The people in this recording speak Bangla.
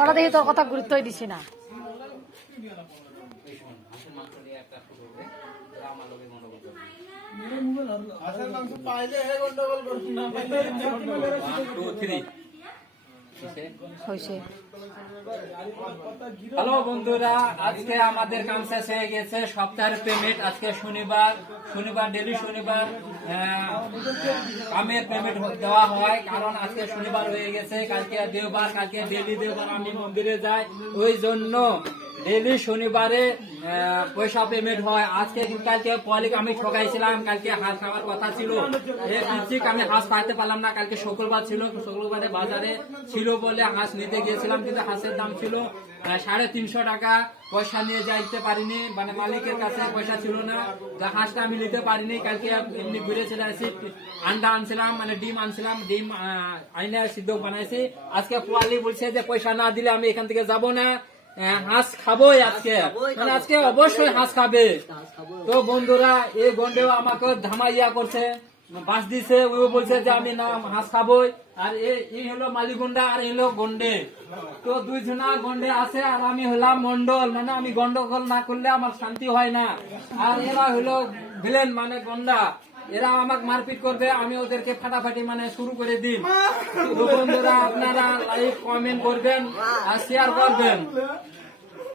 ওরা দেখি তোর কথা গুরুত্বই দিছি না। হ্যালো বন্ধুরা, আজকে আমাদের কাম শেষ হয়ে গেছে। সপ্তাহের পেমেন্ট আজকে শনিবার ডেলি শনিবার কামের পেমেন্ট দেওয়া হয়, কারণ আজকে শনিবার হয়ে গেছে, কালকে দেওবার, কালকে ডেলি দেওবার আমি মন্দিরে যাই, ওই জন্য ডেলি শনিবারে পয়সা পেমেন্ট হয়। আজকে কালকে পলিক আমি ঠকাইছিলাম, কালকে হাঁস খাওয়ার কথা ছিল, আমি হাঁস খাইতে পারলাম না। কালকে শুক্রবার ছিল, শুক্রবারে বাজারে ছিল বলে হাঁস নিতে গিয়েছিলাম, কিন্তু হাঁসের দাম ছিল 350 টাকা। পয়সা নিয়ে যাইতে পারিনি, মানে মালিকের কাছে পয়সা ছিল না, হাঁসটা আমি নিতে পারিনি। কালকে এমনি ঘুরে চলে আসি, আন্ডা আনছিলাম, মানে ডিম আনছিলাম, ডিম আইনে সিদ্ধ বানাইছি। আজকে পোয়ালি বলছে যে পয়সা না দিলে আমি এখান থেকে যাব না, হাঁস খাবোই আজকে, মানে আজকে অবশ্যই হাঁস খাবে। তো বন্ধুরা, এই গন্ডেও আমাকে ধামাইয়া করছে, বাস দিছে, ও বলছে যে আমি না হাঁস খাবোই। আর এই হলো মালিগন্ডা আর এই হলো গন্ডে। তো দুইজনা গন্ডে আছে আর আমি হলাম মন্ডল, মানে আমি গন্ডগোল না করলে আমার শান্তি হয় না। আর এরা হলো ভিলেন, মানে গন্ডা, এরা আমাকে মারপিট করবে, আমি ওদেরকে ফাটাফাটি মানে শুরু করে দিই। তো বন্ধুরা, আপনারা লাইক কমেন্ট করবেন আর শেয়ার করবেন।